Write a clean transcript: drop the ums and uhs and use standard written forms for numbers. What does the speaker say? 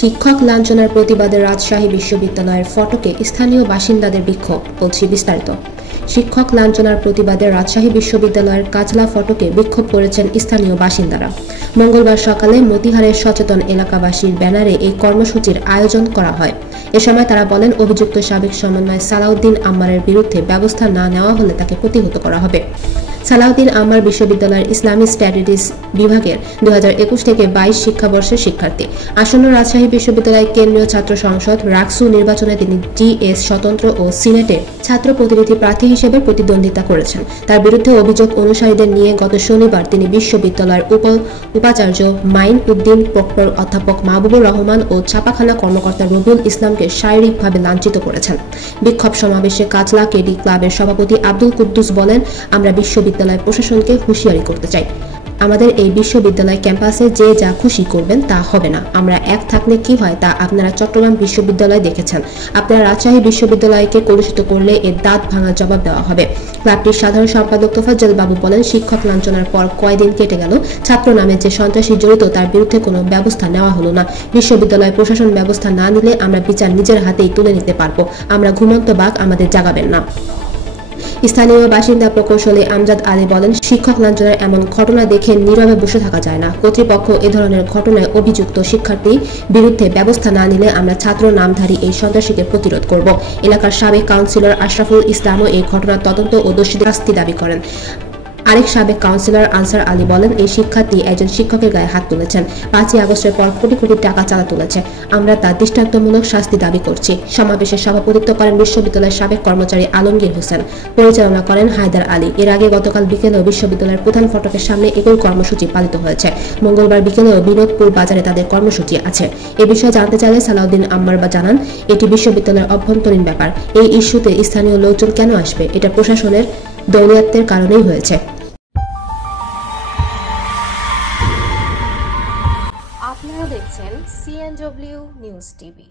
শিক্ষক লাঞ্ছনার প্রতিবাদে রাজশাহী বিশ্ববিদ্যালয়ের ফটকে স্থানীয় বাসিন্দাদের বিক্ষোভ। বলছি বিস্তারিত। শিক্ষক লাঞ্ছনার প্রতিবাদে রাজশাহী বিশ্ববিদ্যালয়ের কাজলা ফটকে বিক্ষোভ করেছেন স্থানীয় বাসিন্দারা। মঙ্গলবার সকালে মতিহারের সচেতন এলাকাবাসীর ব্যানারে এই কর্মসূচির আয়োজন করা হয়। এ সময় তারা বলেন, অভিযুক্ত সাবেক সমন্বয় সালাউদ্দিন আম্মারের বিরুদ্ধে ব্যবস্থা না নেওয়া হলে তাকে প্রতিহত করা হবে। সালাউদ্দিন আম্মার বিশ্ববিদ্যালয়ের ইসলামিক স্টাডিজ বিভাগের 2021 থেকে 22 শিক্ষাবর্ষের শিক্ষার্থী। আসন্ন রাজশাহী বিশ্ববিদ্যালয় কেন্দ্রীয় ছাত্র সংসদ রাকসু নির্বাচনে তিনি জিএস স্বতন্ত্র ও সিনেটে ছাত্র প্রতিনিধি প্রার্থী হিসেবে প্রতিদ্বন্দ্বিতা করেছেন। তার বিরুদ্ধে অভিযোগ অনুসারীদের নিয়ে গত শনিবার তিনি বিশ্ববিদ্যালয়ের উপাচার্য মাইন উদ্দিন প্রক্টর অধ্যাপক মাহবুবুর রহমান ও ছাপাখানা কর্মকর্তা রবিউল ইসলামকে শারীরিকভাবে লাঞ্ছিত করেছেন। বিক্ষোভ সমাবেশে কাজলা কেডি ক্লাবের সভাপতি আব্দুল কুদ্দুস বলেন, আমরা বিশ্ববিদ্যালয় প্রশাসনকে হুঁশিয়ারি করতে চাই, আমাদের এই বিশ্ববিদ্যালয় ক্যাম্পাসে যে যা খুশি করবেন তা হবে না। আমরা এক থাকলে কি হয় তা আপনারা চট্টগ্রাম বিশ্ববিদ্যালয় দেখেছেন। আপনারা রাজশাহী বিশ্ববিদ্যালয়কে কলুষিত করলে এর দাঁত ভাঙার জবাব দেওয়া হবে। ক্লাবটির সাধারণ সম্পাদক তোফাজ্জল বাবু বলেন, শিক্ষক লাঞ্ছনার পর কয়দিন কেটে গেল, ছাত্র নামে যে সন্ত্রাসী জড়িত তার বিরুদ্ধে কোনো ব্যবস্থা নেওয়া হলো না। বিশ্ববিদ্যালয় প্রশাসন ব্যবস্থা না নিলে আমরা বিচার নিজের হাতেই তুলে নিতে পারবো। আমরা ঘুমন্ত বাঘ, আমাদের জাগাবেন না। স্থানীয় বাসিন্দা প্রকৌশলী আমজাদ আলী বলেন, শিক্ষক লাঞ্ছনার এমন ঘটনা দেখে নীরবে বসে থাকা যায় না। কর্তৃপক্ষ এ ধরনের ঘটনায় অভিযুক্ত শিক্ষার্থী বিরুদ্ধে ব্যবস্থা না নিলে আমরা ছাত্র নামধারী এই সন্ত্রাসীকে প্রতিরোধ করব। এলাকার সাবেক কাউন্সিলর আশরাফুল ইসলামও এই ঘটনার তদন্ত ও দোষীদের শাস্তি দাবি করেন। আরেক সাবেক কাউন্সিলর আনসার আলী বলেন, এই শিক্ষার্থী একজন শিক্ষকের গায়ে হাত তুলেছেন। 5ই আগস্টের পর কোটি কোটি টাকা চাঁদা তুলেছে। আমরা তার দৃষ্টান্তমূলক শাস্তি দাবি করছি। সমাবেশে সভাপতিত্ব করেন বিশ্ববিদ্যালয়ের সাবেক কর্মচারী আলমগীর হোসেন, পরিচালনা করেন হায়দার আলী। এর আগে গতকাল বিকেলেও বিশ্ববিদ্যালয়ের প্রধান ফটকের সামনে একই কর্মসূচি পালিত হয়েছে। মঙ্গলবার বিকেলেও বিনোদপুর বাজারে তাদের কর্মসূচি আছে। এ বিষয়ে জানতে চাইলে সালাউদ্দিন আম্মার জানান, এটি বিশ্ববিদ্যালয়ের অভ্যন্তরীণ ব্যাপার। এই ইস্যুতে স্থানীয় লোকজন কেন আসবে? এটা প্রশাসনের দৌলিয়াত্বের কারণেই হয়েছে। আপনারা দেখছেন CNW নিউজ টিভি।